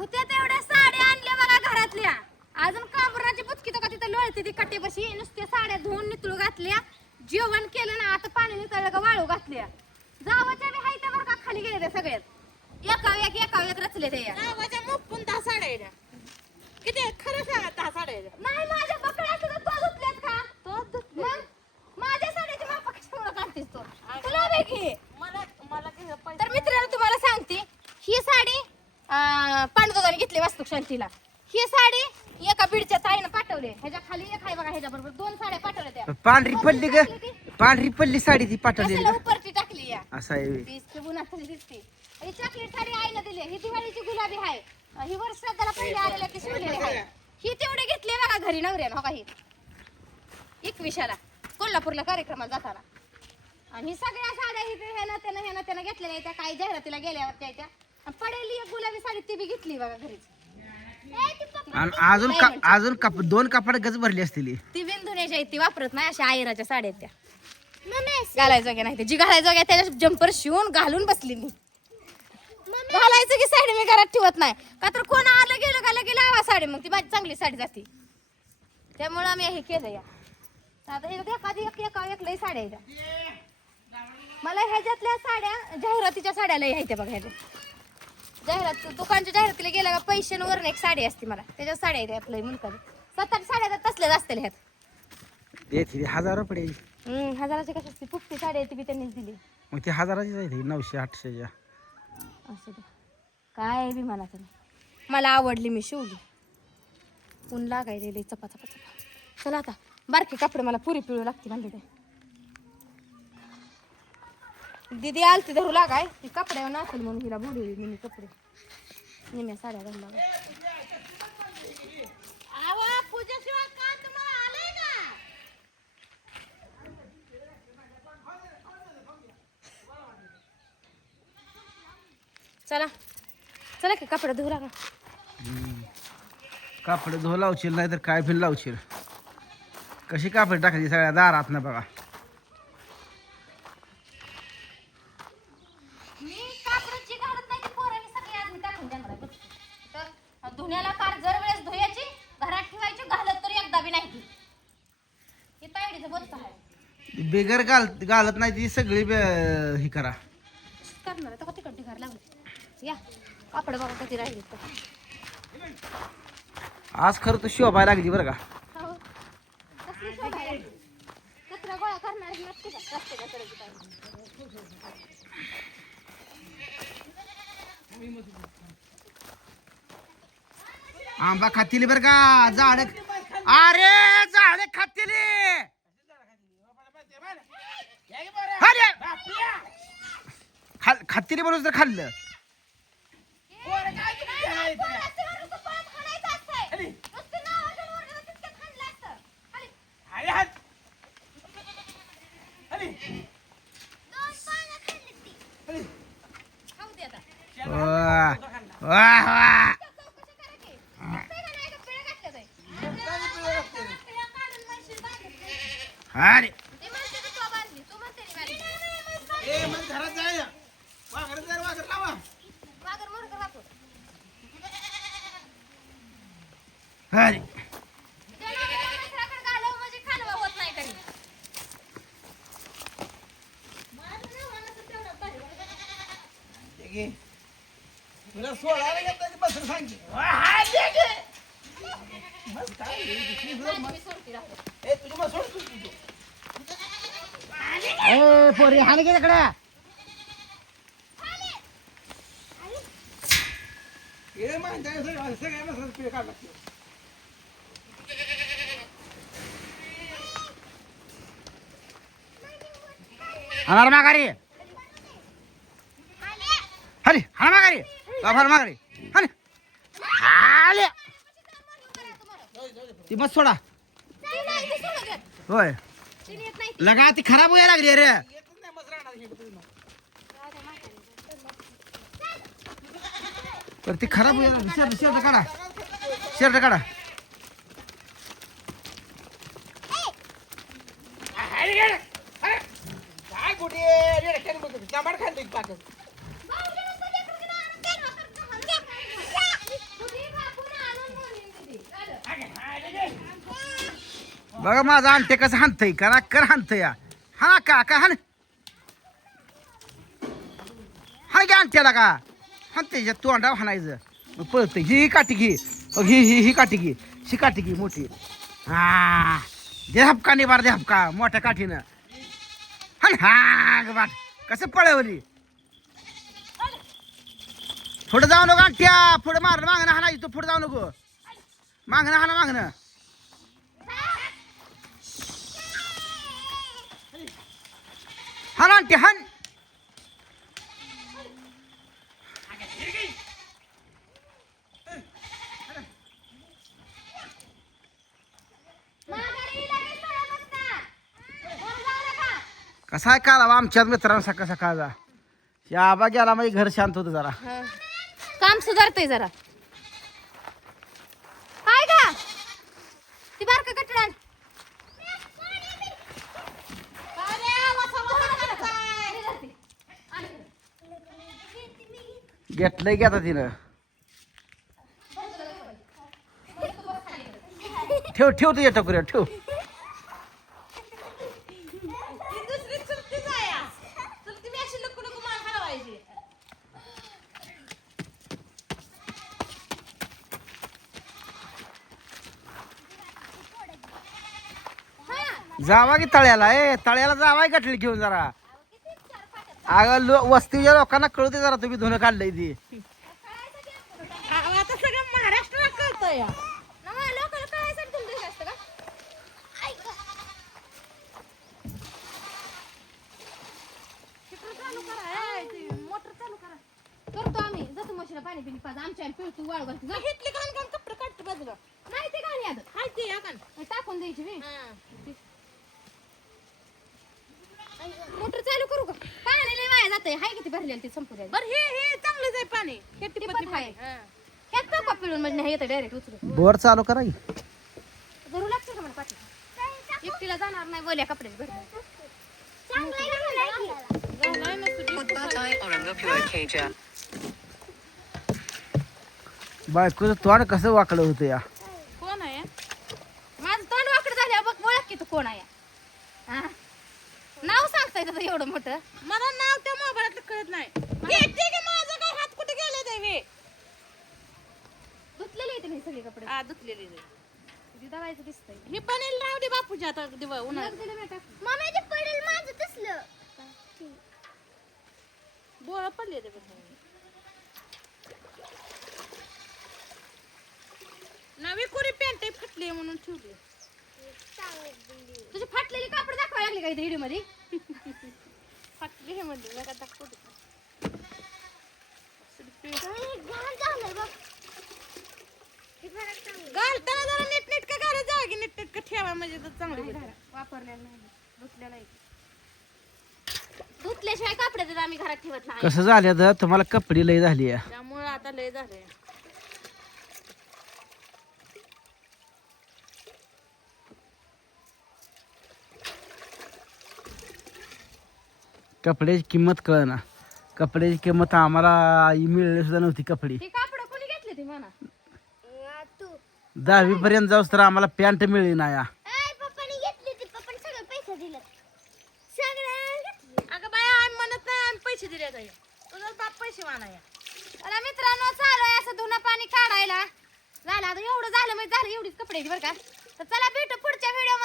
होत्या तेवढ्या साड्या आणल्या बघा घरातल्या. अजून काबराची बुचकी तर का तिथं लोळते ती कट्टेपाशी नुसत्या साड्या धुवून नितळू घातल्या. जेवण केलं ना आता पाणी नितळलं का वाळू घातल्या. जावाच्या बी हायत्या बरं का खाली गेले त्या सगळ्यात. एका एक एक रचले ते जावाच्या गावाच्या मुपून दहा साड्या आहेत. किती आहेत? खरं सांगा दहा साड्या आहेत. नाही माझ्या बकड्या सुद्धा तो धुतल्यात का तो मग माझ्या साड्याची मापा कशामुळे काढतेस तो तुला वेगळी मला मला काही पैसे तर मित्रांनो तुम्हाला सांगते ही साडी अं, पांडुदादाने घेतली वास्तू शांतीला. ही साडी एका बीडच्या ताईनं पाठवली. ह्याच्या खाली एक आहे बघा ह्याच्या बरोबर दोन साड्या पाठवल्या त्या. पांढरी पल्ली ग? पांढरी पल्ली साडी ती पाठवलेली कशाला का उपरची टाकली या? असं आहे. दिसते ही चॉकलेट साडी आईनं दिली. ही दिवाळीची गुलाबी आहे. ही वर्षाला पहिले आलेल्या ती शिवलेली आहे. ही तेवढे घेतली बघा घरी नवऱ्यानं हो का ही? एकविशाला कोल्हापूरला कार्यक्रमाला जाताना. आणि ही सगळ्या साड्या ही ह्यानं त्यानं ह्यानं त्यानं घेतलेल्या आहेत त्या. काही जाहिरातीला गेल्यावर त्या. पडेली एक गुलाबी साडी ती बी घेतली बघा घरीच. आणि अजून का अजून काप दोन कापड गज भरली असतील ती बिंदुण्याच्या आहेत ती वापरत नाही अशा आयराच्या साड्या आहेत त्या. घालायचं की नाही ते? जी घालायचं की त्याच्या जम्पर शिवून घालून बसली मी. घालायचं की साडी मी घरात ठेवत नाही. का तर कोण आलं गेलं का लगे लावा साडी मग ती माझी चांगली साडी जाते. त्यामुळं आम्ही हे केलं या आता हे बघ, एखादी एक एका एक लई साड्या आहेत. मला ह्याच्यातल्या साड्या जाहिरातीच्या साड्या लई आहेत बघ ह्याच्या जाहिरात दुकानच्या जाहिरातीला गेल्या का पैशांवर एक साडी असते मला. त्याच्या साड्या आहेत यात लई मुलकाच्या. सात आठ साड्या तर तसल्याच असतील ह्यात. येते हजार रुपये हम्म, हजाराची कशी असते फुकटी साडी आहे ती बी त्यांनीच दिली. मग ते हजाराचीच आहे ती, नऊशे आठशेच्या. असं ते काय बी म्हणाचं नाही मला आवडली मी शिवली. ऊन लागायले लई चपा चपा. चपा चला आता बारके कपडे मला पुरी पिळू लागते म्हणले ते. दीदी आलती धरू लागाय. ती कपड्यावर नाचल म्हणून हिला बोलवली मी कपडे. निम्या साड्या का? चला. चला की कपडे धुऊ लागा. कापड धुवं लावशील नाही तर काय पण लावशील? कशी कापड टाकायची सगळ्या दारात ना बघा मी कापडाची घालत नाही ती पोरं ही सगळी आज मी टाकून देणार आहे बघ. तर धुण्याला कार जर वेळेस धुयाची घरात ठेवायची घालत तर एकदा बी नाही ती हे तायडीचं बोलत आहे बेगर घाल घालत नाही ती सगळी बे- हे करा. करणार आता तिकड ढिगार लागली? या कापड बाबा कधी राहिली तर. आज खरं तर शोभा लागली बरं का. हो. कसली शोभा आहे? कचरा गोळा करणार ही नसते का रस्त्याच्या कडेची काय आंबा खातील बरं का झाड अरे झाड खातील अरे खातील म्हणून तर खाल्लं. वा वा. अरे ए पोरी हाणे की तिकडे हाणार माघारी. हरी हाण माघारी. बाबा माघारी. हरी. हाले ती मस्त सोडा. होय. लगा ती खराब व्हायला लागली रे. तर ती खराब व्हायला लागली. शर्ट शर्ट काढा. शर्ट काढा. बघ रेडक्याने बघा आणते कसं हाणतय करा कर हाणत या हा का का हाण? हा घ्या आणत्याला का? हाणते तोंडाव हाणायचं. मग पळत ही काठी घे. ही ही ही काठी घे. ही काठी घे मोठी. हा दे हपका निभार दे हपका मोठ्या काठीनं. हन हा ग बाट कसं पळवली? पुढे जाऊ नको अंट्या पुढे मार मागणं हा नाही तू पुढे जाऊ नको. मागणं हा ना मागणं. हाण अंटे हन कसा आहे काला आमच्याच मित्रांचा कसा काळजा या आबा गेला म्हणजे घर शांत होतं जरा. हं. काम सुधारतंय जरा. काय का? ती बारका कटडान घेतलंय आता तिनं? ठेव ठेव तुझ्या टकुऱ्या ठेव दुसरी चुलतीच आहे या. चुलती मी अशी नको नको मार घालवायची. जावा की तळ्याला? ए तळ्याला जावाय गटली घेऊन जरा. अगं लो वस्तीच्या लोकांना कळू दे जरा तुम्ही धुणं काढलंय ती. आ- आता सगळं महाराष्ट्राला कळतं या लोकांना कळायसाठी तुमचं हे असतं का? मोटर चालू करा. करतो आम्ही. जातो मशीला पाणी पिणी पाज. आमच्या पिळतो वाळू घालतो. जा. घेतली घाण घाण कपडे काढते बाजूला नाही ते गाणी आता हाय ते या. हे टाकून द्यायची मी. हा. मोटर चालू करू का पाणी जातंय हाय किती भरलेलं ते संपू द्या बरं हे हे चांगलंच आहे पाणी हे टिपत टिपत आहे. हा. ह्यात पिळून म्हणजे नाही येतं डायरेक्ट उचलून बोर चालू करा की. धरू लागते का मला पाठी एकटीला जाणार नाही बोल्या कपड्याची भरली घालाय नसतो ती. Batai Orangapua Keja. बायकोचं तोंड कसं वाकडं होतं या कोण आहे माझं तोंड वाकड झाल्यावर बघ ओळख की तू कोण आहे हा? नाव सांगताय त्याचं एवढं मोठं मला नाव त्या मोबाईलातलं कळत नाही घेते की माझं काय हात कुठे गेले देवे धुतलेले कपडे. हा. किती दवायचं दिसतंय. ही पनेल राहू दे बापूजी आता दिवा उन्हाळ्यात. मम्मी पडेल माझं तसलं. बोळ पडले ते. नवी कुरी पॅन्ट फटली म्हणून ठेवली. तुझी फाटलेली कापड दाखवायला लागली का इथे व्हिडिओमध्ये फाटली हे म्हणजे नका दाखवू घालताना जरा नीट नीट का घालत जावा की नीट नीट का ठेवा म्हणजे तर चांगलं. वापरलेलं नाही धुतलेलं आहे. धुतल्याशिवाय कापड तर आम्ही घरात ठेवत नाही. कसं झालं तर तुम्हाला कपडे लय झाली आहे. त्यामुळं आता लय झालंय. कपड्याची किंमत कळ ना कपड्याची किंमत आम्हाला मिळली सुद्धा नव्हती कापड कोणी घेतली ती म्हणा दहावी पर्यंत जाऊस तर आम्हाला पॅन्ट मिळली ना या. पप्पानी घेतली ती पप्पानी सगळं पैसे दिले सगळे अगं बाया आम्ही म्हणत नाही आम्ही पैसे दिले ताई तुझा बाप पैसे मानाया. मला मित्रांनो चालू आहे असं धुणं पाणी काढायला. झालं आता एवढं झालं म्हणजे झालं एवढीच कपडे बरं का. तर चला भेटू पुढच्या व्हिडिओ